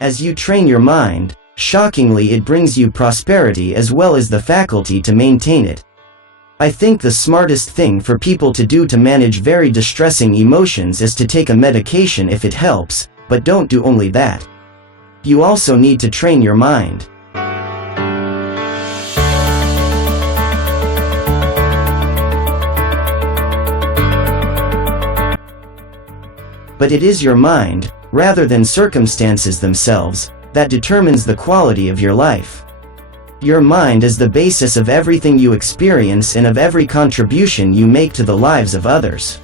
As you train your mind, shockingly it brings you prosperity as well as the faculty to maintain it. I think the smartest thing for people to do to manage very distressing emotions is to take a medication if it helps, but don't do only that. You also need to train your mind. But it is your mind, rather than circumstances themselves, that determines the quality of your life. Your mind is the basis of everything you experience and of every contribution you make to the lives of others.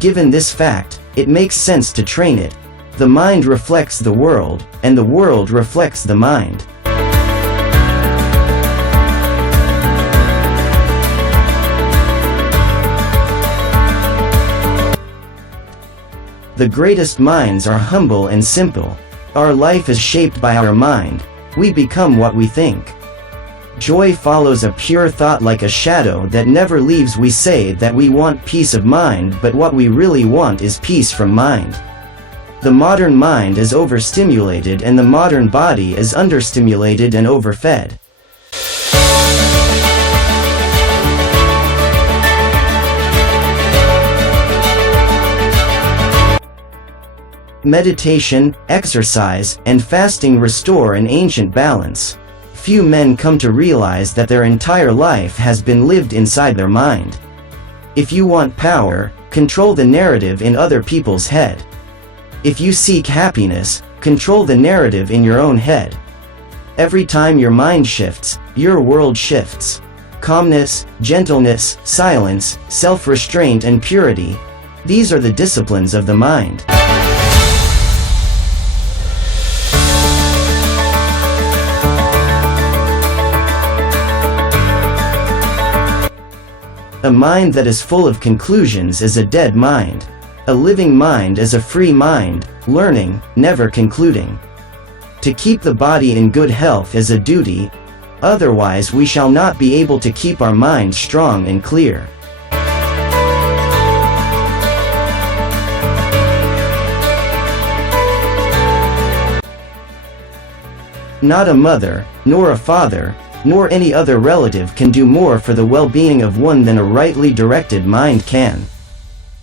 Given this fact, it makes sense to train it. The mind reflects the world, and the world reflects the mind. The greatest minds are humble and simple. Our life is shaped by our mind. We become what we think. Joy follows a pure thought like a shadow that never leaves. We say that we want peace of mind, but what we really want is peace from mind. The modern mind is overstimulated and the modern body is understimulated and overfed. Meditation, exercise, and fasting restore an ancient balance. Few men come to realize that their entire life has been lived inside their mind. If you want power, control the narrative in other people's head. If you seek happiness, control the narrative in your own head. Every time your mind shifts, your world shifts. Calmness, gentleness, silence, self-restraint and purity. These are the disciplines of the mind. A mind that is full of conclusions is a dead mind. A living mind is a free mind, learning, never concluding. To keep the body in good health is a duty, otherwise we shall not be able to keep our mind strong and clear. Not a mother, nor a father, nor any other relative can do more for the well-being of one than a rightly directed mind can.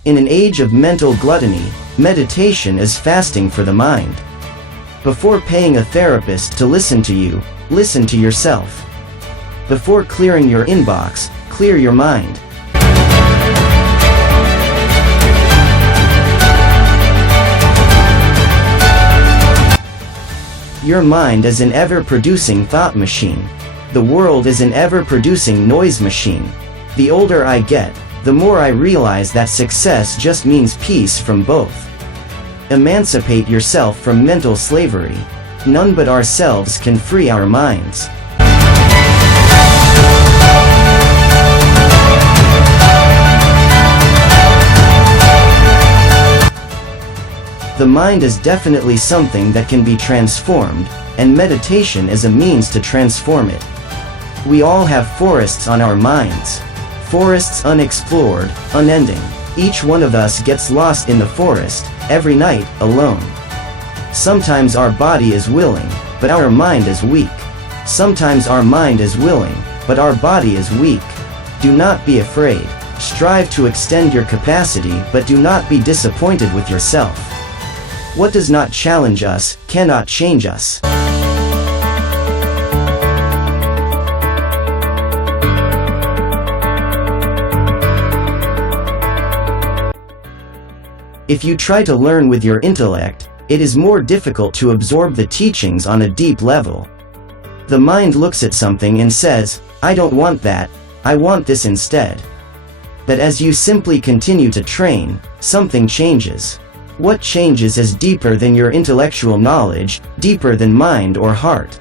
In an age of mental gluttony, meditation is fasting for the mind. Before paying a therapist to listen to you, listen to yourself. Before clearing your inbox, clear your mind. Your mind is an ever-producing thought machine. The world is an ever-producing noise machine. The older I get, the more I realize that success just means peace from both. Emancipate yourself from mental slavery. None but ourselves can free our minds. The mind is definitely something that can be transformed, and meditation is a means to transform it. We all have forests on our minds. Forests unexplored, unending. Each one of us gets lost in the forest, every night, alone. Sometimes our body is willing, but our mind is weak. Sometimes our mind is willing, but our body is weak. Do not be afraid. Strive to extend your capacity, but do not be disappointed with yourself. What does not challenge us, cannot change us. If you try to learn with your intellect, it is more difficult to absorb the teachings on a deep level. The mind looks at something and says, I don't want that, I want this instead. But as you simply continue to train, something changes. What changes is deeper than your intellectual knowledge, deeper than mind or heart.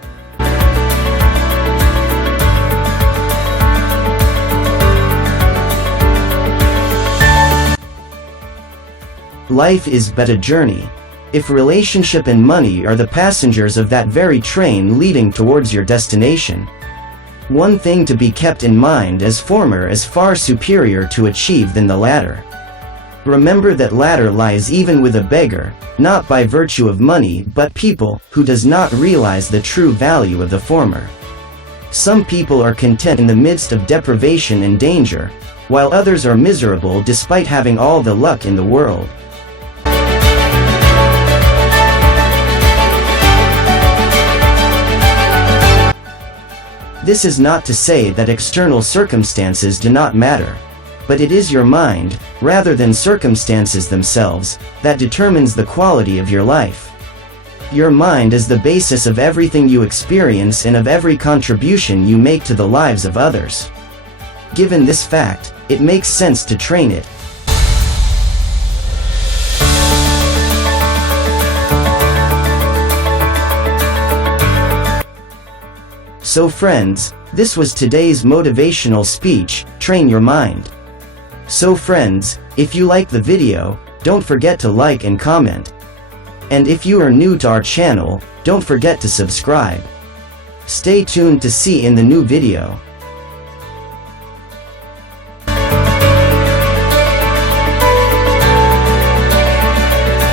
Life is but a journey. If relationship and money are the passengers of that very train leading towards your destination, one thing to be kept in mind: as former is far superior to achieve than the latter. Remember that ladder lies even with a beggar, not by virtue of money but people who does not realize the true value of the former. Some people are content in the midst of deprivation and danger, while others are miserable despite having all the luck in the world. This is not to say that external circumstances do not matter, but it is your mind, rather than circumstances themselves, that determines the quality of your life. Your mind is the basis of everything you experience and of every contribution you make to the lives of others. Given this fact, it makes sense to train it. So friends, this was today's motivational speech, train your mind. So friends, if you like the video, don't forget to like and comment. And if you are new to our channel, don't forget to subscribe. Stay tuned to see in the new video.